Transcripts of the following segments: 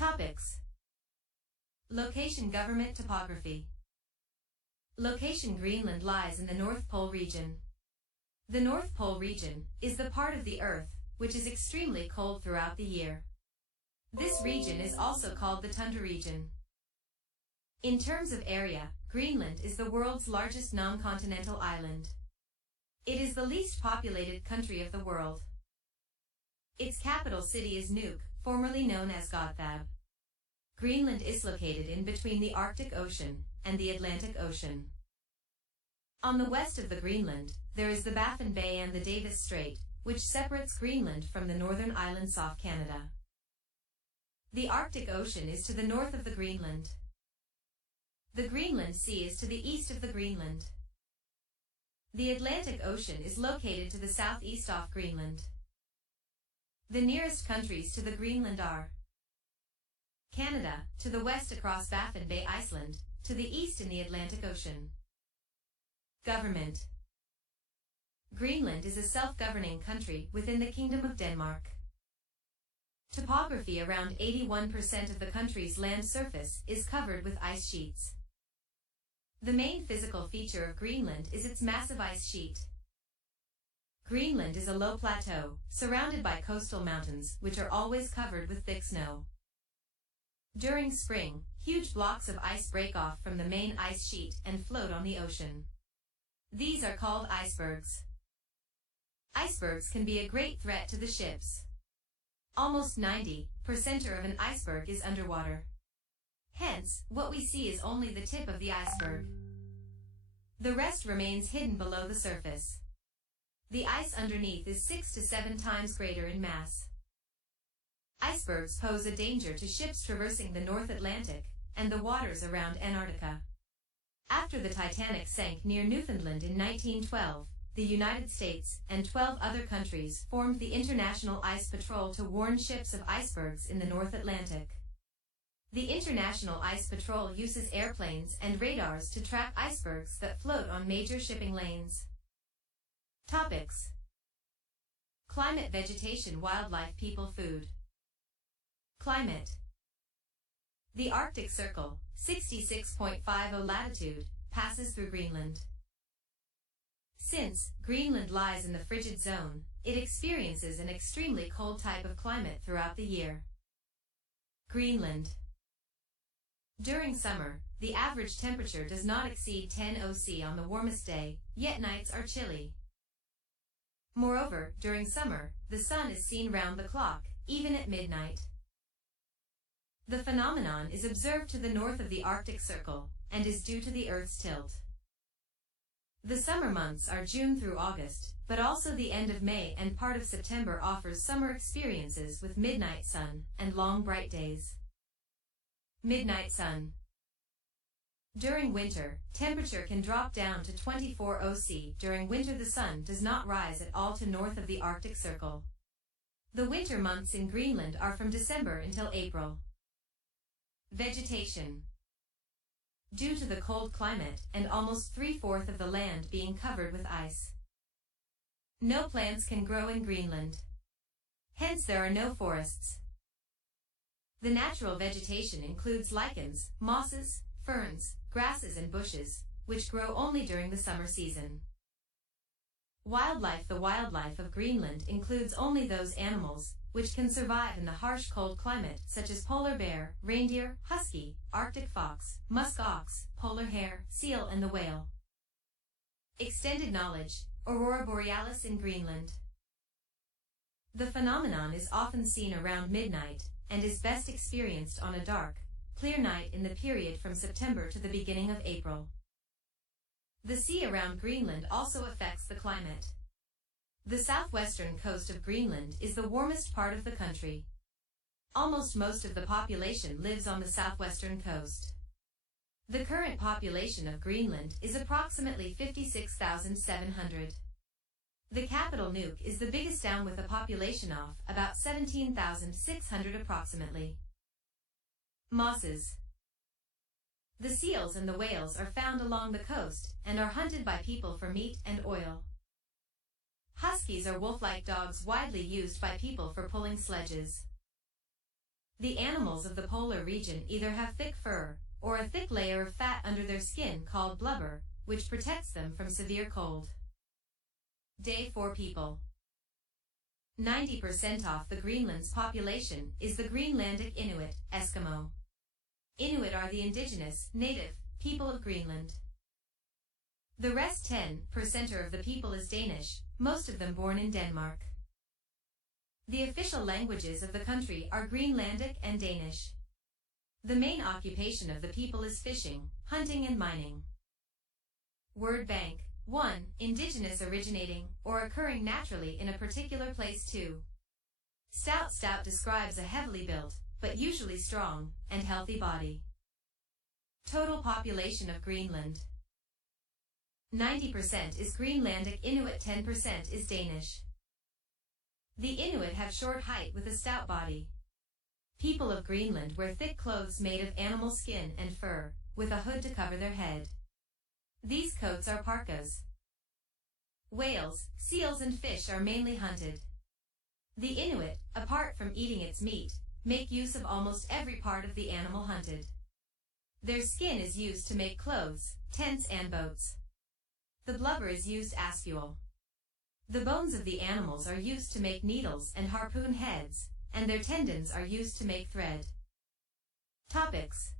Topics. Location. Government. Topography. Location. Greenland lies in the North Pole region. The North Pole region is the part of the Earth which is extremely cold throughout the year. This region is also called the tundra region. In terms of area, Greenland is the world's largest non-continental island. It is the least populated country of the world. Its capital city is Nuuk, formerly known as Gotthab. Greenland is located in between the Arctic Ocean and the Atlantic Ocean. On the west of the Greenland, there is the Baffin Bay and the Davis Strait, which separates Greenland from the northern islands off Canada. The Arctic Ocean is to the north of the Greenland. The Greenland Sea is to the east of the Greenland. The Atlantic Ocean is located to the southeast off Greenland. The nearest countries to the Greenland are Canada, to the west across Baffin Bay, Iceland, to the east in the Atlantic Ocean. Government. Greenland is a self-governing country within the Kingdom of Denmark. Topography. Around 81% of the country's land surface is covered with ice sheets. The main physical feature of Greenland is its massive ice sheet. Greenland is a low plateau, surrounded by coastal mountains which are always covered with thick snow. During spring, huge blocks of ice break off from the main ice sheet and float on the ocean. These are called icebergs. Icebergs can be a great threat to the ships. Almost 90% of an iceberg is underwater. Hence, what we see is only the tip of the iceberg. The rest remains hidden below the surface. The ice underneath is 6 to 7 times greater in mass. Icebergs pose a danger to ships traversing the North Atlantic and the waters around Antarctica. After the Titanic sank near Newfoundland in 1912, the United States and 12 other countries formed the International Ice Patrol to warn ships of icebergs in the North Atlantic. The International Ice Patrol uses airplanes and radars to track icebergs that float on major shipping lanes. Topics. Climate. Vegetation. Wildlife. People. Food. Climate. The Arctic Circle, 66.50 latitude, passes through Greenland. Since Greenland lies in the frigid zone, it experiences an extremely cold type of climate throughout the year. Greenland. During summer, the average temperature does not exceed 10 degrees on the warmest day, yet nights are chilly. Moreover, during summer, the sun is seen round the clock, even at midnight. The phenomenon is observed to the north of the Arctic Circle, and is due to the Earth's tilt. The summer months are June through August, but also the end of May and part of September offers summer experiences with midnight sun and long bright days. Midnight sun. During winter, temperature can drop down to 24 degrees. During winter the sun does not rise at all to north of the Arctic Circle. The winter months in Greenland are from December until April. Vegetation. Due to the cold climate and almost 3/4 of the land being covered with ice, no plants can grow in Greenland. Hence there are no forests. The natural vegetation includes lichens, mosses, ferns, grasses and bushes, which grow only during the summer season. Wildlife. The wildlife of Greenland includes only those animals which can survive in the harsh cold climate, such as polar bear, reindeer, husky, Arctic fox, musk ox, polar hare, seal and the whale. Extended knowledge. Aurora borealis in Greenland. The phenomenon is often seen around midnight and is best experienced on a dark, clear night in the period from September to the beginning of April. The sea around Greenland also affects the climate. The southwestern coast of Greenland is the warmest part of the country. Almost most of the population lives on the southwestern coast. The current population of Greenland is approximately 56,700. The capital Nuuk is the biggest town with a population of about 17,600 approximately. Mosses. The seals and the whales are found along the coast and are hunted by people for meat and oil. Huskies are wolf-like dogs widely used by people for pulling sledges. The animals of the polar region either have thick fur, or a thick layer of fat under their skin called blubber, which protects them from severe cold. Day 4 People. 90% of the Greenland's population is the Greenlandic Inuit, Eskimo. Inuit are the indigenous, native, people of Greenland. The rest 10% of the people is Danish, most of them born in Denmark. The official languages of the country are Greenlandic and Danish. The main occupation of the people is fishing, hunting and mining. Word bank. 1. Indigenous originating, or occurring naturally in a particular place. 2. Stout. Stout describes a heavily built, but usually strong, and healthy body. Total population of Greenland. 90% is Greenlandic Inuit, 10% is Danish. The Inuit have short height with a stout body. People of Greenland wear thick clothes made of animal skin and fur, with a hood to cover their head. These coats are parkas. Whales, seals and fish are mainly hunted. The Inuit, apart from eating its meat, make use of almost every part of the animal hunted. Their skin is used to make clothes, tents and boats. The blubber is used as fuel. The bones of the animals are used to make needles and harpoon heads, and their tendons are used to make thread. Topics: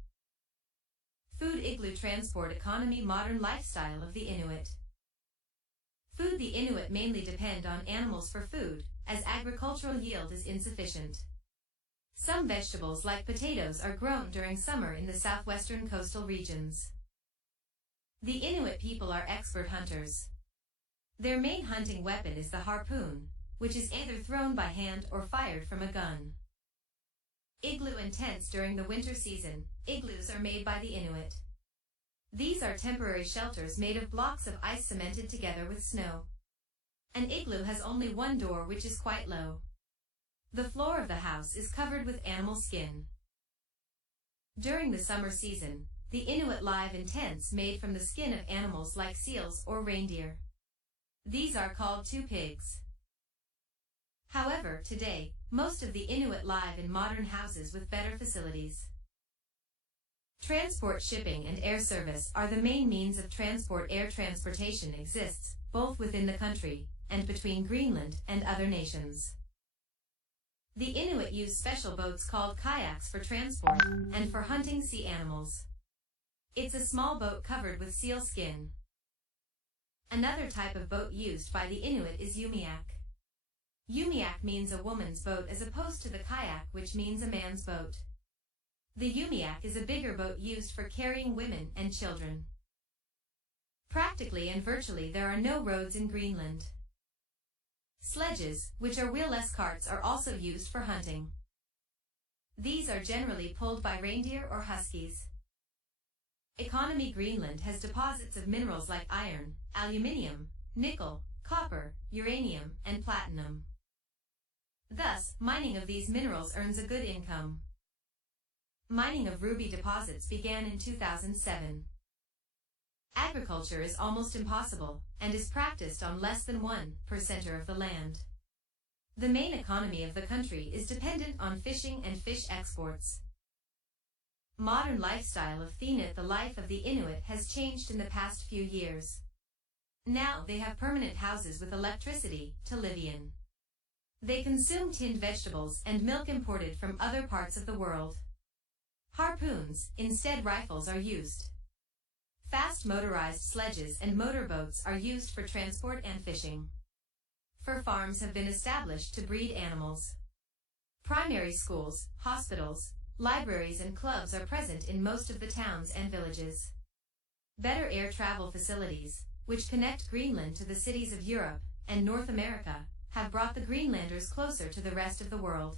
Food, igloo, transport, economy, modern lifestyle of the Inuit. Food. The Inuit mainly depend on animals for food, as agricultural yield is insufficient. Some vegetables like potatoes are grown during summer in the southwestern coastal regions. The Inuit people are expert hunters. Their main hunting weapon is the harpoon, which is either thrown by hand or fired from a gun. Igloo and tents. During the winter season, igloos are made by the Inuit. These are temporary shelters made of blocks of ice cemented together with snow. An igloo has only one door, which is quite low. The floor of the house is covered with animal skin. During the summer season, the Inuit live in tents made from the skin of animals like seals or reindeer. These are called two pigs. However, today, most of the Inuit live in modern houses with better facilities. Transport. Shipping and air service are the main means of transport. Air transportation exists, both within the country, and between Greenland and other nations. The Inuit use special boats called kayaks for transport, and for hunting sea animals. It's a small boat covered with seal skin. Another type of boat used by the Inuit is umiak. Umiak means a woman's boat as opposed to the kayak, which means a man's boat. The umiak is a bigger boat used for carrying women and children. Practically and virtually there are no roads in Greenland. Sledges, which are wheelless carts, are also used for hunting. These are generally pulled by reindeer or huskies. Economy. Greenland has deposits of minerals like iron, aluminium, nickel, copper, uranium, and platinum. Thus, mining of these minerals earns a good income. Mining of ruby deposits began in 2007. Agriculture is almost impossible, and is practiced on less than 1% of the land. The main economy of the country is dependent on fishing and fish exports. Modern lifestyle of the Inuit. The life of the Inuit has changed in the past few years. Now they have permanent houses with electricity to live in. They consume tinned vegetables and milk imported from other parts of the world. Harpoons, instead rifles, are used. Fast motorized sledges and motorboats are used for transport and fishing. Fur farms have been established to breed animals. Primary schools, hospitals, libraries and clubs are present in most of the towns and villages. Better air travel facilities, which connect Greenland to the cities of Europe and North America, have brought the Greenlanders closer to the rest of the world.